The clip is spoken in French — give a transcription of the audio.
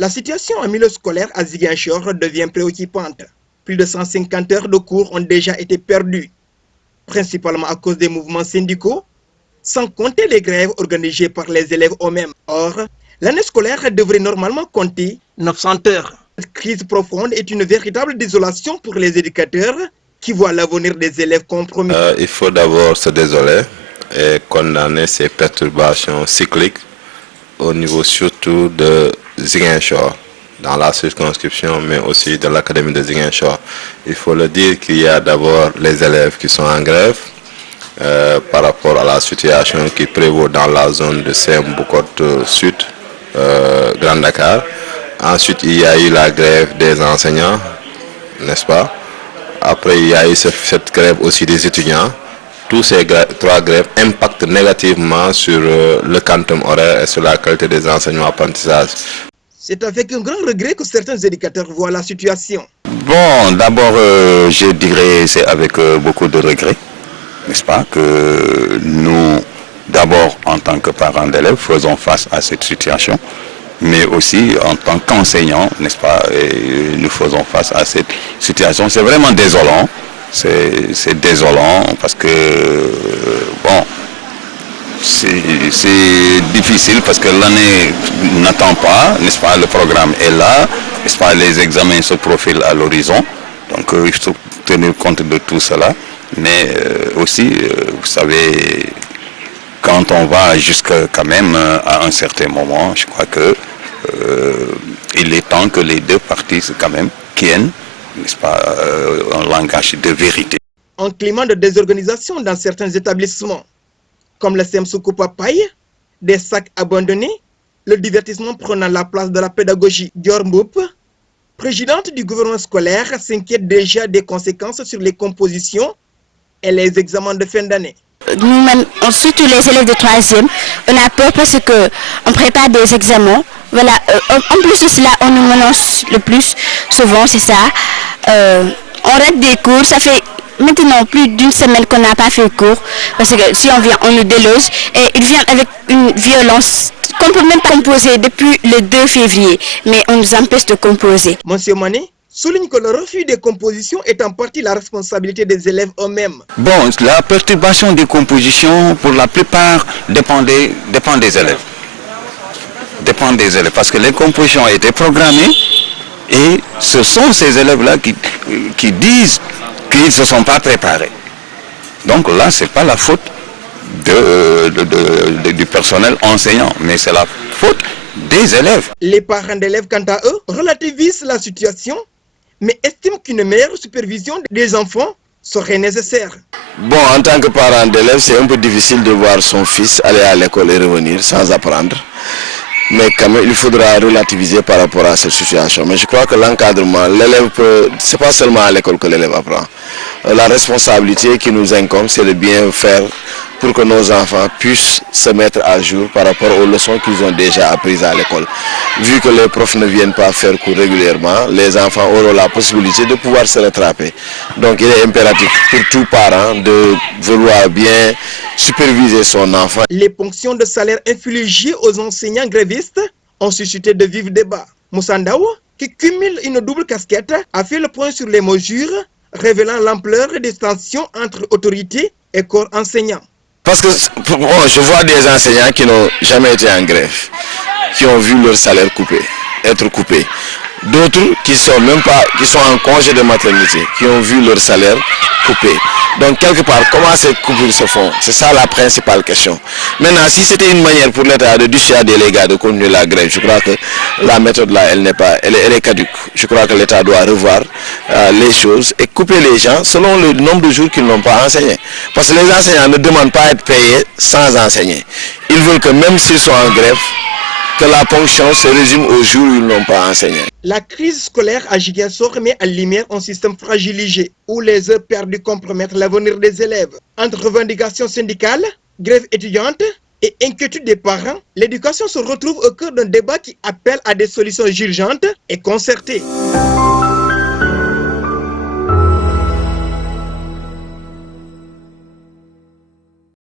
La situation en milieu scolaire à Ziguinchor devient préoccupante. Plus de 150 heures de cours ont déjà été perdues, principalement à cause des mouvements syndicaux, sans compter les grèves organisées par les élèves eux-mêmes. Or, l'année scolaire devrait normalement compter 900 heures. Cette crise profonde est une véritable désolation pour les éducateurs qui voient l'avenir des élèves compromis. Il faut d'abord se désoler et condamner ces perturbations cycliques au niveau surtout de Ziguinchor, dans la circonscription, mais aussi de l'académie de Ziguinchor. Il faut le dire qu'il y a d'abord les élèves qui sont en grève par rapport à la situation qui prévaut dans la zone de CM Sud, Grand Dakar. Ensuite, il y a eu la grève des enseignants, n'est-ce pas? Après, il y a eu cette grève aussi des étudiants. Tous ces trois grèves impactent négativement sur le quantum horaire et sur la qualité des enseignements apprentissages. C'est avec un grand regret que certains éducateurs voient la situation. Bon, d'abord, je dirais c'est avec beaucoup de regret, n'est-ce pas, que nous, d'abord en tant que parents d'élèves, faisons face à cette situation, mais aussi en tant qu'enseignants, n'est-ce pas, et nous faisons face à cette situation. C'est vraiment désolant, c'est désolant parce que, bon, c'est difficile parce que l'année n'attend pas, n'est-ce pas, le programme est là, n'est-ce pas, les examens se profilent à l'horizon, donc il faut tenir compte de tout cela, mais aussi, vous savez, quand on va jusqu'à quand même à un certain moment, je crois que il est temps que les deux parties quand même tiennent, n'est-ce pas, un langage de vérité. Un climat de désorganisation dans certains établissements, comme le CEM Soukoupa Paye, des sacs abandonnés, le divertissement prenant la place de la pédagogie. Dior Mboup, présidente du gouvernement scolaire, s'inquiète déjà des conséquences sur les compositions et les examens de fin d'année. Nous-mêmes, surtout les élèves de 3e, on a peur parce qu'on prépare des examens. Voilà, en plus de cela, on nous menace le plus souvent, c'est ça. On rate des cours, ça fait maintenant plus d'une semaine qu'on n'a pas fait cours, parce que si on vient, on nous déloge et ils viennent avec une violence qu'on ne peut même pas composer depuis le 2 février, mais on nous empêche de composer. Monsieur Mané souligne que le refus des compositions est en partie la responsabilité des élèves eux-mêmes. Bon, la perturbation des compositions, pour la plupart, dépend des élèves. Dépend des élèves, parce que les compositions ont été programmées et ce sont ces élèves-là qui disent qu'ils ne se sont pas préparés. Donc là, ce n'est pas la faute du personnel enseignant, mais c'est la faute des élèves. Les parents d'élèves, quant à eux, relativisent la situation, mais estiment qu'une meilleure supervision des enfants serait nécessaire. Bon, en tant que parent d'élève, c'est un peu difficile de voir son fils aller à l'école et revenir sans apprendre. Mais quand même, il faudra relativiser par rapport à cette situation. Mais je crois que l'encadrement, l'élève peut, c'est pas seulement à l'école que l'élève apprend. La responsabilité qui nous incombe, c'est de bien faire pour que nos enfants puissent se mettre à jour par rapport aux leçons qu'ils ont déjà apprises à l'école. Vu que les profs ne viennent pas faire cours régulièrement, les enfants auront la possibilité de pouvoir se rattraper. Donc il est impératif pour tout parent de vouloir bien superviser son enfant. Les ponctions de salaire infligées aux enseignants grévistes ont suscité de vifs débats. Moussa Ndaw, qui cumule une double casquette, a fait le point sur les mesures, révélant l'ampleur des tensions entre autorités et corps enseignants. Parce que bon, je vois des enseignants qui n'ont jamais été en grève, qui ont vu leur salaire être coupé. D'autres qui sont en congé de maternité, qui ont vu leur salaire coupé. Donc quelque part, comment ces coupures se font? C'est ça la principale question. Maintenant, si c'était une manière pour l'État de dissuader les gars de continuer la grève, je crois que la méthode là, elle est caduque. Je crois que l'État doit revoir les choses et couper les gens selon le nombre de jours qu'ils n'ont pas enseigné. Parce que les enseignants ne demandent pas à être payés sans enseigner. Ils veulent que même s'ils sont en grève, que la ponction se résume aux jours où ils n'ont pas enseigné. La crise scolaire à Ziguinchor met à lumière un système fragilisé où les heures perdues compromettent l'avenir des élèves. Entre revendications syndicales, grève étudiante et inquiétude des parents, l'éducation se retrouve au cœur d'un débat qui appelle à des solutions urgentes et concertées.